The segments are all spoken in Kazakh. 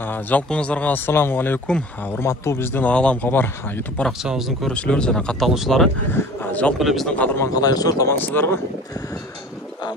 Жалпыңыздарга ассаламу алейкум. Урматтуу биздин Алам Кабар YouTube баракчабыздын көрүүчүлөрү жана катталуучулары. Жалпы эле биздин кадырман калайчылар, амансыздарбы?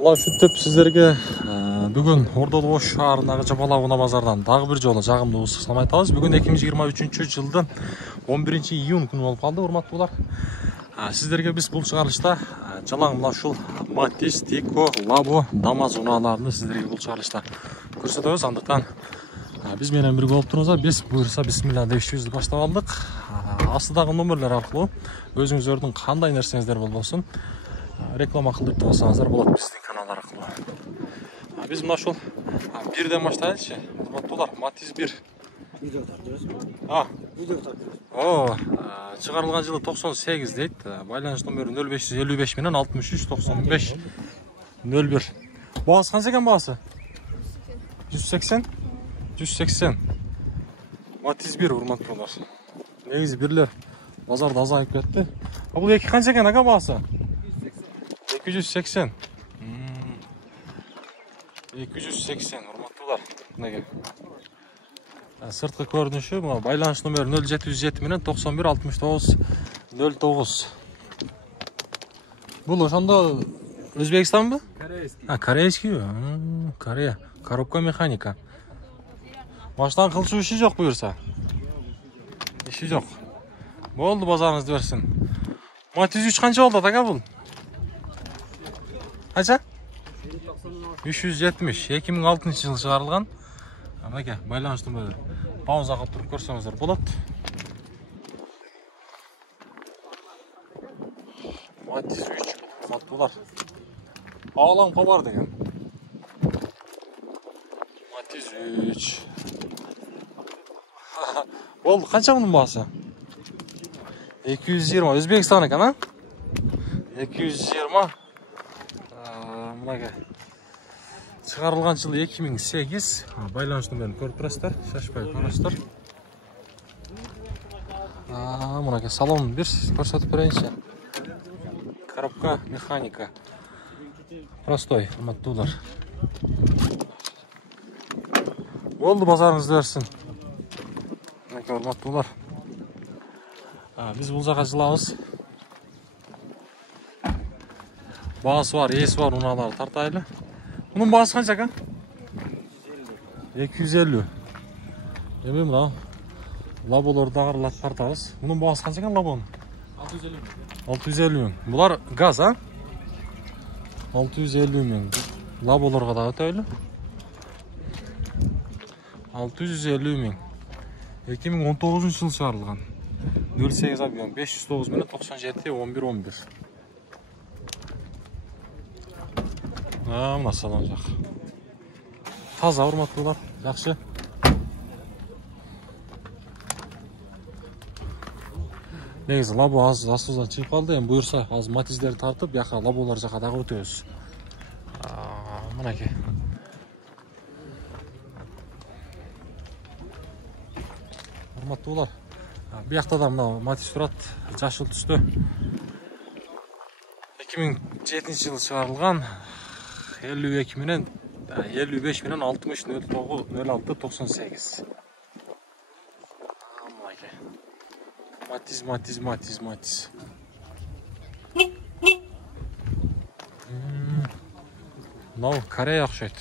Мына ушинтип сиздерге бүгүн Ордолу Ош шаарындагы Жапалабына базардан дагы бир жолу жагымдуу салам айтабыз. Бүгүн 2023-жылдын 11-июнь күнү болуп калды, урматтуулар. Сиздерге биз бул чыгарылышта жалаң мына ушул Матис, Тико, Лабо, Дамаз унааларын сиздерге бул чыгарылышта көрсөтөбүз. Андыктан биз менен бирге болуп туруңуздар. Биз буюрса бисмилла деп ишибизди баштап алдык. Астыдагы номерлер аркылуу өзүңүздөрдүн кандай нерсеңиздер болбосун реклама кылдырып турсаңыздар болот биздин канал аркылуу. Биз мына ушул бирден баштайлычы, урматтуулар. Матис 1. Чыгарылган жылы 98 дейт. Байланыш номери 0555 менен 63 95 01. Баасы канча экен баасы? 180. Матис 1, урматтуулар. Негизи бирлер базарда азайып кетти. Бул эки канча экен ага баасы? 280. 280, урматтуулар. Мынеге. Сырткы көрүнүшү мына байланыш номери 0707 менен 91 69 09. Бул ошондо Өзбекстанбы? Корейский. Корейский. Корея. Коробка механика. Баштан кылчу иши жок буюрса. Иши жок. Болду, базарыңызды берсин. Матис 3 канча болду ага бул? Канча? 370. 2006-жылы чыгарылган. Мынеке байланыш номери. Паузага туруп көрсөңүздөр болот. Матис 3 урматтуулар. Алам Кабар деген. Матис 3. Болду, канча мунун баасы? 220. Өзбекстан экен, а? 220. Мынеке. Чыгарылган жылы 2008. Байланыш номерин көрүп турасыздар, шашпай көрөсүздөр. Мынеке салон бир көрсөтүп берейинчи. Коробка механика. Простой, урматтуулар. Болду, базарыңызды берсин. Мынеке урматтуулар. Биз бул жака жылабыз. Баасы бар, эси бар унааларды тартайлы. Bunun bağısı kaç ekan? 250. Emin la. Laboları dağırlat tartağız. Bunun bağısı kaç ekan labonun? 650 bin. 650 bin. Bunlar gaz ha? 650 bin. Labolarga da ötöylü. 650 bin. 2019 yılı çıkarılgan. 08 abiyon 509 bin 97 11 11. Mına salınacak. Taza, urmattуулар, жақсы. Негизи лабо аз астыбыздан чыгып калды. Эми буюрса аз матиздерди тартып, бияка лаболор жака дагы өтөбүз. Мынакей. Урматтуулар. Биякта да мына матис турат, жашыл түстө. 2007-жылы чыгарылган. 52 менен 55 менен 60 09 06 98. Матис. Мынау Корея окшойт.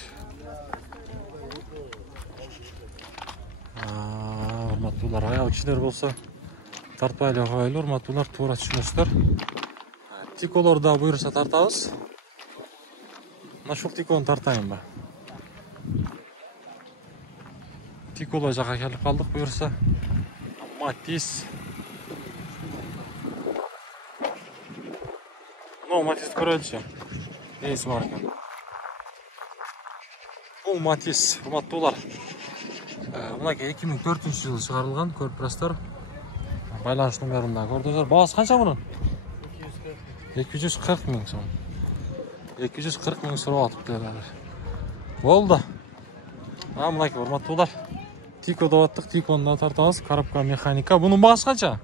Урматтуулар, аял кишилер болсо тартпай эле коелу, урматтуулар, туура түшүнөсүздөр. Тиколорду да буюрса тартабыз. Нашул Тикону тартайын ба. Тиколо жака келип калдык, буюрса. Матис. Матис көрөлүчү. Эси бар экен. Бул Матис, урматтуулар. Мынакей 2004-жылы чыгарылган, көрүп турасыздар. Байланыш номерин да көрдүңүздөр. Баасы канча мунун? 240 миң сом. 240 миң сурап атыптыр. Болду. Мынакей урматтуулар. Тико деп аттык, Тикону да тартабыз. Коробка механика. Бунун баасы канча?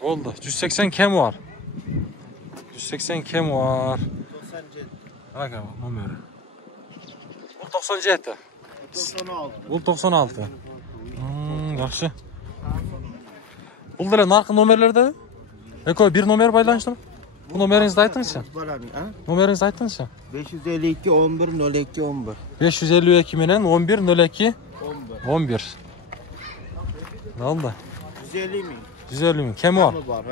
Болду. 180 кем бар. 180 кем бар. Мынакей номери. 97. 96. Бұл 96. Жақсы. Бұл деле нарқы номерлерде? Экөө bir номер байланыштыр? Bu номеріңізді айтыңызшы. Номеріңізді айтыңызшы. 552 11 02 11. 552 менен 11 02 11. Ne oldu? 150 min. 150 min. Kemi var? Var.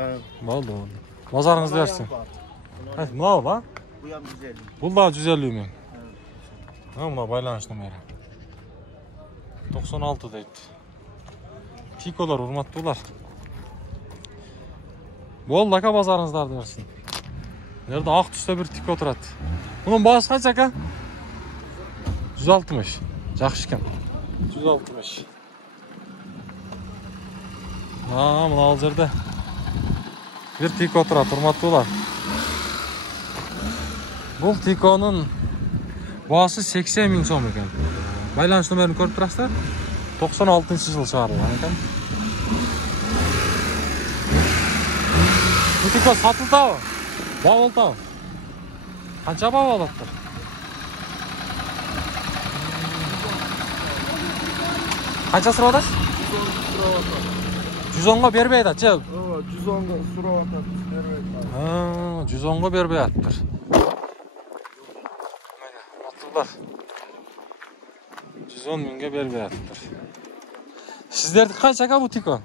Oldu. Bazarınız versin. Hadi ne oldu ha? Bu yan 150. Bu da 150 min. Ha buna baylanış numara. 96 deydi. Tikolar, hurmatlılar. Bol laka bazarınızlar versin. Nerede ak түсті bir tiko oturadi. Bunun bağısı kaç aka? 160. Жақсы екен. 160. Мына ал жерде bir tiko oturadi, hurmattуулар. Бұл tikoның бағасы 80 min сом екен. Байланыш номерін көріп тұрасыздар? 96 жыл шығарылған екен. Bu tiko satıldı mı? Bağ oldu mı? Qancha bağ olaptır? Qancha so'radingiz? 110 ga bermaydi, chi. 110 ga so'rayapti, bermaydi. Ha, 110 ga bermayaptir. Mana, maqullar. 110 mingga bermayaptir. Sizlarniki qancha aka bu tiko?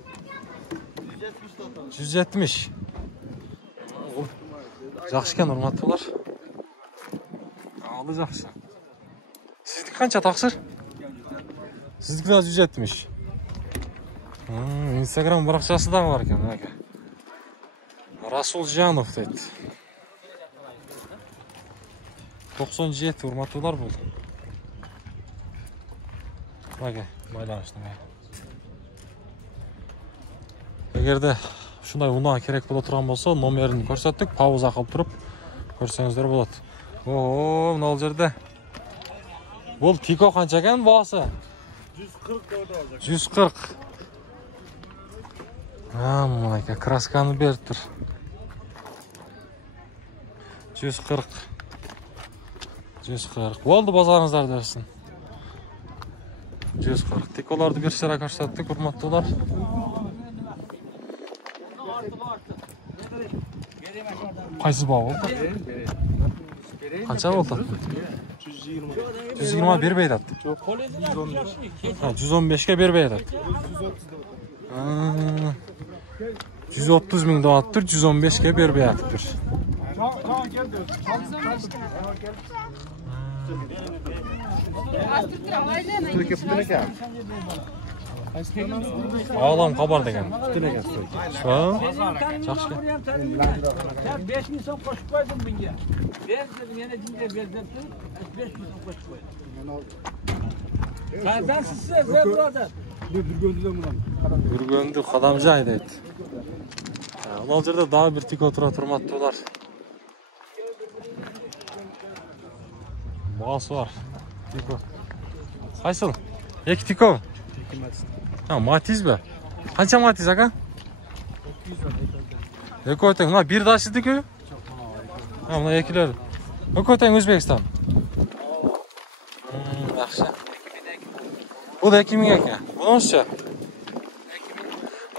170. Жақсы екен, hurmatlılar. Alı жақсы. Sizdeki qancha taqsir? Sizdeki 170. Instagram парақшасы да бар екен, aka. Rasul Janov deydi. 97 hurmatlılar бұл. Aka, байланыштың. Егерде шундай унаа керек боло турган болсо, номерин көрсөттүк, пауза кылып туруп көрсөңүздөр болот. Мына ал жерде. Бул тико канча экен баасы? 140 деп алды. 140. Мына красканы берип тур. 140. 140. Болду, базарыңыздар дерсин. 140. Тиколарды бир шара көрсөттүк, урматтуулар. Qaysı bağ oldu? Qancha oldu? 120. 120 bermaydi atdı. Yo'q. 115 ga bermaydi. 130 ming deyaptir, 115 ga bermayaptir. Ağlam xabar degan. Sho. Yaxshi. Sen 5 bin son koşup koydun bunga. Ben dedim yana dinle verdim. 5 bin son koşup koydum. Sen size burada. Үргөнді Қадамжай дейді. Ол жерде дағы бір тико тұра тұрматтылар. Бағасы бар. Тико. Қайсыл? Екі тико? Матиз бе? Қанша матиз, ака? 200. Екі өтең. Мына бір дашыды ке? Мына екілер. Екі өтең Өзбекстан. Жақшы. Bu da 2000 ekan. Bu nasıl?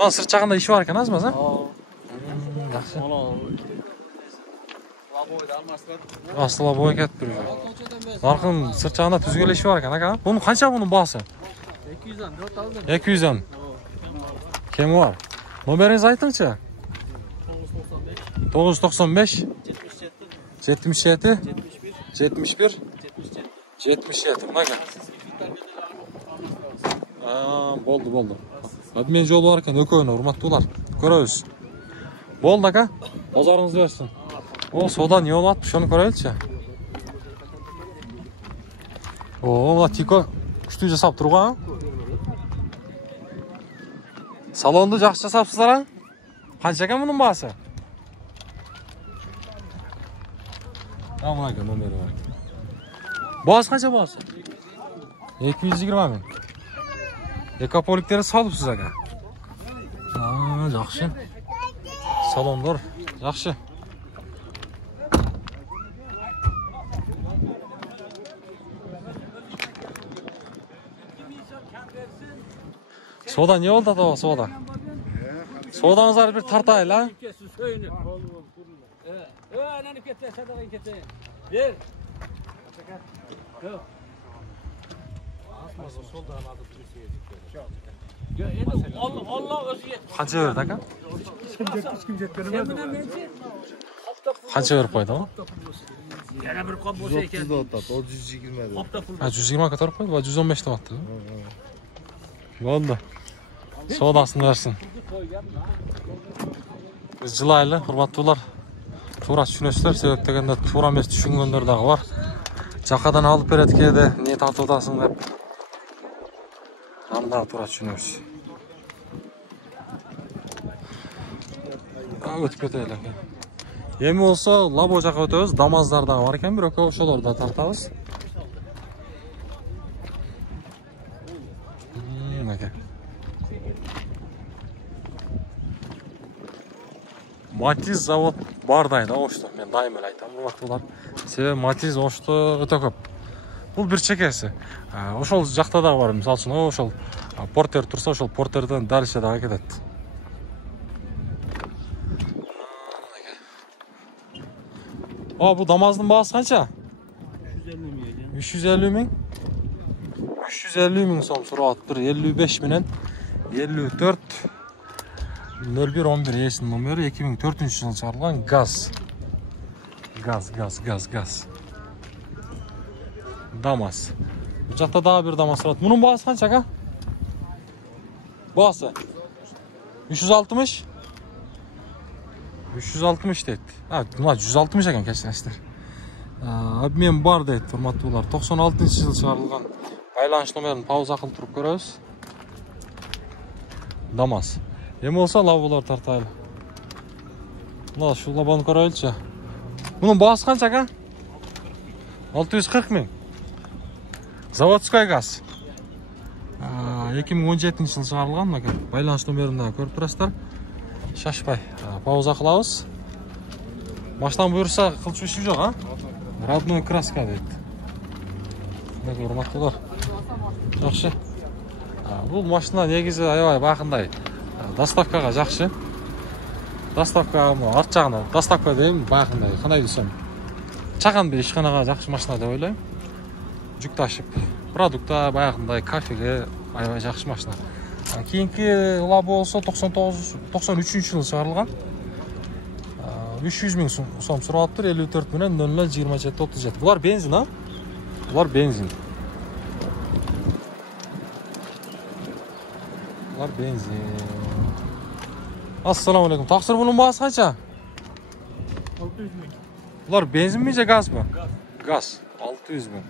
Lan sırt çağında işi var ekan az mı? Yaxshi. Asla boy ketib turibdi. Narxın sırt çağında tuzgul işi var ekan aka. Bunun qancha bunun bahsi? 200'dan 4 200'dan. Kim var? Nomeringizni aytingchi. 995 77 71 77. Mana. Bo'ldi. Men yo'l var ekan, o'koyni hurmatlilar. Ko'ramiz. Bo'ldi aka. Bozoringizni bersin. O sodan yo'l atmış, onu ko'raylikchi. Mana tiko kuchli jasab turgan. Salonni yaxshi jasabsizlar ha? Qancha ekan buning bahsi? Mana aka nomeri var. Bahsi qancha bahsi? 220 ming. Ekopolikleri salıpsız aga. Yaxşı. Salonlar yaxşı. Soda ne oldu da soda? Sodanızlar bir tartaylı ha? Ver. Allah özü yetmez. Kaça verdi aka? Sen buna menci? Kaça verip koydu ama? Yana bir kop olsa ekan. 130 da otat, o 120 de. Hafta pul. Ha 120 katarıp koydu, 115 de battı. Oldu. Sodasını versin. Biz Jilaylı, hurmatlılar. Tuğra düşünesizler, sebep degende tuğra emas düşüngenler dagı var. Jakadan alıp beretke de ne tartып otasың dep. Anda tuğra düşünüyoruz. Ötüp keteli aka. Emi olsa labo jaka ötöbüz, damazlar dagı var eken, bирок ошолорду тартабыз. Aka. Matiz zavod бар дайын ошто. Мен дайым эле айтам, убактылар. Себеби Matiz ошто өтө көп. Бул бир чекеси. Ошол жакта да бар, мисалы үчүн ошол портер турса, ошол портерден дальше дагы кетет. Бул дамаздын баасы канча? 350 миң. 350 миң сом сурап атыптыр. 55 менен 54 0111 есінің номері 2004 жылы шығарылған газ. Газ. Дамас. Бұл жақта дағы бір дамас тұрады. Мұның бағасы қанша ка? Бағасы? 360? 360 дейді. Мұна 160 екен кәшінәстер. Обмен бар дейді, тұрматтылар. 96 жылы шығарылған. Байланыш номерін пауза қылып тұрып көріңіз. Дамас. Ем olsa лаболар тартайлы. Мына шу лабаны көрайлычы. Бұның бағасы қанша ка? 640 миң. Заводской газ. 2017 жылы шығарылған. Байланыш номерін көріп тұрасыздар. Шашпай. Пауза қылабыз. Машинаны бұйырса қылчу ішіп жоқ, а? Родной краска дейді. Урматтылар. Жақсы. Бұл машина негізі аябай бақындай. Доставкаға жақсы. Доставка арт жағына. Доставка деймін бақындай. Қандай десем. Чаған бір ешқанаға жақсы машина деп ойлаймын. Жүк ташып. Продукта бақындай кафеге аябай жақсы машина. Кейінгі лабо болса 93 жылы шығарылған. 300 миң сом сұрап тұр. 54 менен 002737. Бұлар бензин, а? Бұлар бензин. Бұлар бензин. Ассаламу алейкум. Тақсыр бұның бағасы қанша? 600 миң. Бұлар бензин ми же газ ба? Газ. 600 миң.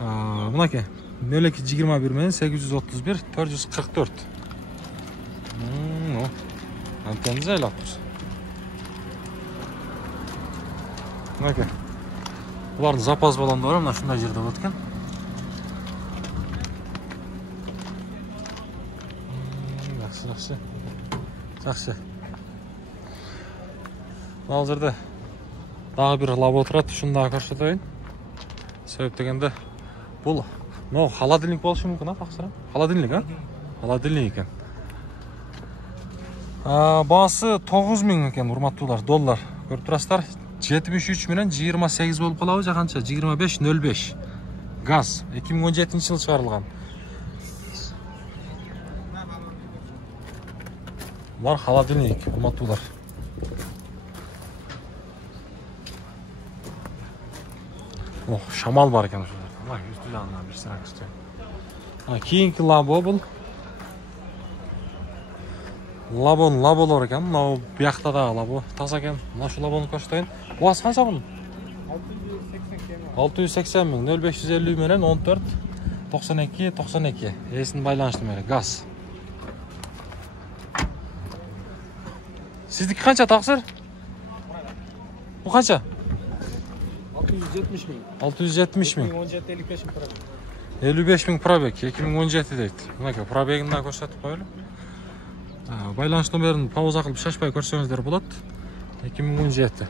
Мұнаке. 0221 менен 831 444. Антенна жайлап тұр. Мұнаке. Бұлардың запас баландары мына шындай жерде өткен. Жақсы. Ал жерде дағы бір лабо тұрады, шындағы көрсетейін. Себеп дегенде бұл холодильник болушы мүмкін, тақсыра? Холодильник, а? Холодильник екен. Бағасы 9 миң екен, урматтуулар, доллар. Көріп тұрасыздар, 73 менен 28 болып қалауы жақанша, 25.05. Газ, 2017 жылы шығарылған. Бұлар холодильник, урматтуулар. Шамал бар екен. Үсті жағынан бір сырақ үсті. Кейінгі лабо бұл. Лаболар екен. Мынау бияқта дағы лабо. Таза екен. Мына шу лабоны көрсетейін. Бұғасы қанша бұның? 680 миң. 0550 менен 14 92. Есінің байланышты мәрі. Газ. Сіздікі қанша тақсыр? Бұл қанша? 670 миң. 670 миң. 55 миң пробег. 2017 дейді. Мұнаке пробегін да көрсетіп қойылы. Байланыш номерін пауза қылып шашпай көрсеңіздер болады. 2017.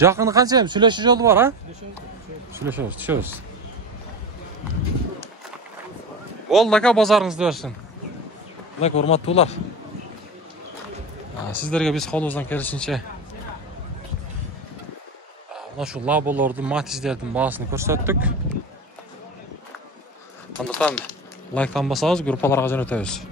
Жақыны қанша ем? Сүлеші жолы бар, а? Сүлеші. Ол дақа базарыңызды өрсін. Мына урматтуулар. Сіздерге біз қолымыздан келишинче мына шу лаболордун, матиздердин баасын көрсөттүк. Андыктан лайктан басабыз, группаларга жөнөтөбүз.